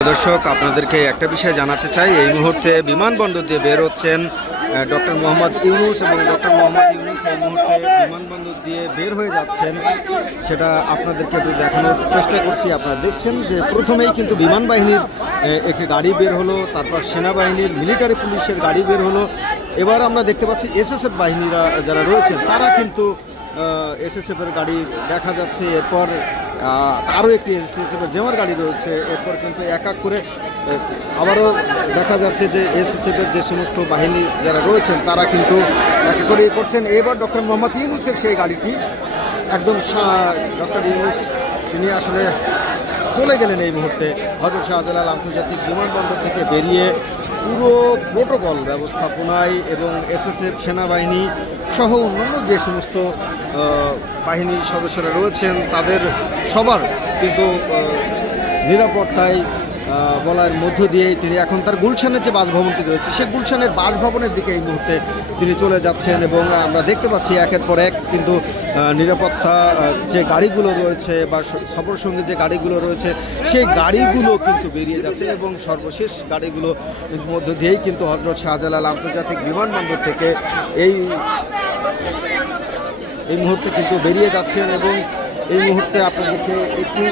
দর্শক, আপনাদেরকে একটা বিষয় জানাতে চাই। এই মুহূর্তে বিমানবন্দর দিয়ে বের হচ্ছেন ডক্টর মোহাম্মদ ইউনুস এবং ডক্টর মোহাম্মদ ইউনুস এই মুহূর্তে বিমানবন্দর দিয়ে বের হয়ে যাচ্ছেন। সেটা আপনাদেরকে একটু দেখানোর চেষ্টা করছি। আপনারা দেখছেন যে প্রথমেই কিন্তু বিমান বাহিনীর একটি গাড়ি বের হলো, তারপর সেনাবাহিনীর, মিলিটারি পুলিশের গাড়ি বের হলো। এবার আমরা দেখতে পাচ্ছি এসএসএফ বাহিনীরা যারা রয়েছেন, তারা কিন্তু এসএসএফ এর গাড়ি দেখা যাচ্ছে, এরপর আরও একটি এসএসএফ এর জেমার গাড়ি রয়েছে, এরপর কিন্তু এক এক করে আবারও দেখা যাচ্ছে যে এসএসএফের যে সমস্ত বাহিনী যারা রয়েছেন, তারা কিন্তু এক করে করছেন। এবার ডক্টর মোহাম্মদ ইউনুসের সেই গাড়িটি, একদম ডক্টর ইউনুস, তিনি আসলে চলে গেলেন এই মুহূর্তে। হজরত শাহজালাল আন্তর্জাতিক বিমানবন্দর থেকে বেরিয়ে পুরো প্রোটোকল ব্যবস্থাপনায় এবং এসএসএফ, সেনাবাহিনী সহ অন্যান্য যে সমস্ত বাহিনীর সদস্যরা রয়েছেন, তাদের সবার কিন্তু নিরাপত্তায় বলার মধ্য দিয়েই তিনি এখন তার গুলশানের যে বাসভবনটি রয়েছে সেই গুলশানের বাসভবনের দিকে এই মুহূর্তে তিনি চলে যাচ্ছেন এবং আমরা দেখতে পাচ্ছি একের পর এক কিন্তু নিরাপত্তা যে গাড়িগুলো রয়েছে বা স- সফর সঙ্গে যে গাড়িগুলো রয়েছে, সেই গাড়িগুলো কিন্তু বেরিয়ে যাচ্ছে এবং সর্বশেষ গাড়িগুলো মধ্য দিয়েই কিন্তু হজরত শাহজালাল আন্তর্জাতিক বিমানবন্দর থেকে এই এই মুহূর্তে কিন্তু বেরিয়ে যাচ্ছেন এবং এই মুহূর্তে আপনাদেরকে একটি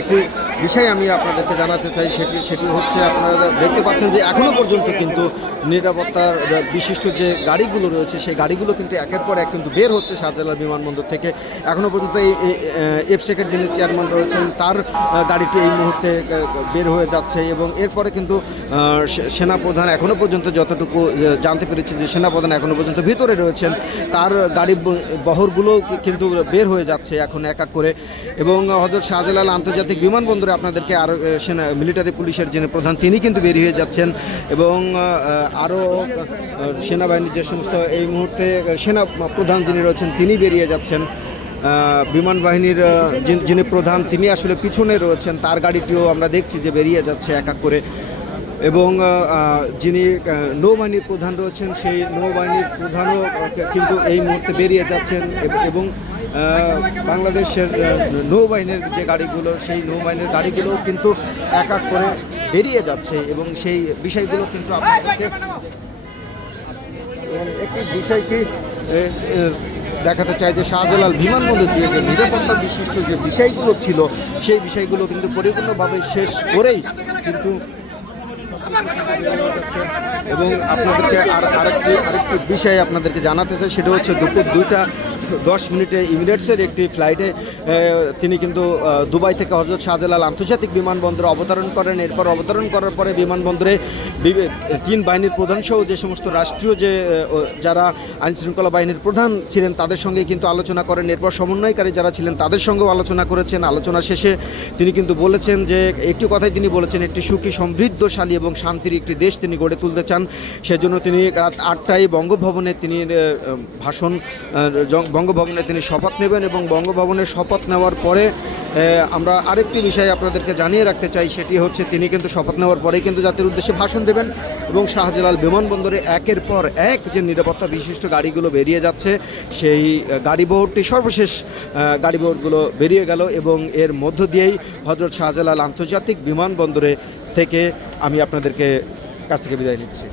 একটি বিষয় আমি আপনাদেরকে জানাতে চাই, সেটি সেটি হচ্ছে আপনারা দেখতে পাচ্ছেন যে এখনও পর্যন্ত কিন্তু নিরাপত্তার বিশিষ্ট যে গাড়িগুলো রয়েছে, সেই গাড়িগুলো কিন্তু একের পর এক কিন্তু বের হচ্ছে শাহজালাল বিমানবন্দর থেকে। এখনও পর্যন্ত এই এফসেকের যিনি চেয়ারম্যান রয়েছেন, তার গাড়িটি এই মুহূর্তে বের হয়ে যাচ্ছে এবং এরপরে কিন্তু সেনাপ্রধান এখনও পর্যন্ত যতটুকু জানতে পেরেছি যে সেনাপ্রধান এখনও পর্যন্ত ভিতরে রয়েছেন, তার গাড়ি বহরগুলো কিন্তু বের হয়ে যাচ্ছে এখন এক এক করে। এবং হজরত শাহজালাল আন্তর্জাতিক বিমানবন্দরে আপনাদেরকে আরও সেনা মিলিটারি পুলিশের যিনি প্রধান, তিনি কিন্তু বেরিয়ে হয়ে যাচ্ছেন এবং আরও সেনাবাহিনীর যে সমস্ত এই মুহূর্তে সেনা প্রধান যিনি রয়েছেন, তিনি বেরিয়ে যাচ্ছেন। বিমান বাহিনীর যিনি- প্রধান, তিনি আসলে পিছনে রয়েছেন, তার গাড়িটিও আমরা দেখছি যে বেরিয়ে যাচ্ছে এক এক করে। এবং যিনি নৌবাহিনীর প্রধান রয়েছেন, সেই নৌবাহিনীর প্রধানও কিন্তু এই মুহূর্তে বেরিয়ে যাচ্ছেন এবং বাংলাদেশের নৌবাহিনীর যে গাড়িগুলো, সেই নৌবাহিনীর গাড়িগুলো কিন্তু এক এক করে বেরিয়ে যাচ্ছে এবং সেই বিষয়গুলো কিন্তু আপনাদেরকে একটি বিষয়টি দেখাতে চাই যে শাহজালাল বিমানবন্দর দিয়ে যে নিরাপত্তা বিশিষ্ট যে বিষয়গুলো ছিল, সেই বিষয়গুলো কিন্তু পরিপূর্ণভাবে শেষ করেই কিন্তু এবং আপনাদেরকে আর আরেকটি আরেকটি বিষয় আপনাদেরকে জানাতে চাই, সেটা হচ্ছে দুপুর দুইটা দশ মিনিটে ইমিরেটসের একটি ফ্লাইটে তিনি কিন্তু দুবাই থেকে হজরত শাহজালাল আন্তর্জাতিক বিমানবন্দরে অবতরণ করেন। এরপর অবতরণ করার পরে বিমানবন্দরে তিন বাহিনীর প্রধান সহ যে সমস্ত রাষ্ট্রীয় যে যারা আইন শৃঙ্খলা বাহিনীর প্রধান ছিলেন, তাদের সঙ্গে কিন্তু আলোচনা করেন। এরপর সমন্বয়কারী যারা ছিলেন, তাদের সঙ্গেও আলোচনা করেছেন। আলোচনা শেষে তিনি কিন্তু বলেছেন যে, একটি কথাই তিনি বলেছেন, একটি সুখী, সমৃদ্ধশালী এবং শান্তির একটি দেশ তিনি গড়ে তুলতে চান। সেজন্য তিনি রাত আটটায় বঙ্গভবনে তিনি ভাষণ বঙ্গভবনে তিনি শপথ নেবেন এবং বঙ্গভবনে শপথ নেওয়ার পরে আমরা আরেকটি বিষয় আপনাদেরকে জানিয়ে রাখতে চাই সেটি হচ্ছে তিনি কিন্তু শপথ নেওয়ার পরেই কিন্তু জাতির উদ্দেশ্যে ভাষণ দেবেন এবং শাহজালাল বিমানবন্দরে একের পর এক যে নিরাপত্তা বিশিষ্ট গাড়িগুলো বেরিয়ে যাচ্ছে সেই আহ, গাড়িবহরটি সর্বশেষ আহ, গাড়িবহরগুলো বেরিয়ে গেল এবং এর মধ্য দিয়েই হজরত শাহজালাল আন্তর্জাতিক বিমানবন্দরে থেকে আমি আপনাদেরকে কাছ থেকে বিদায় নিচ্ছি।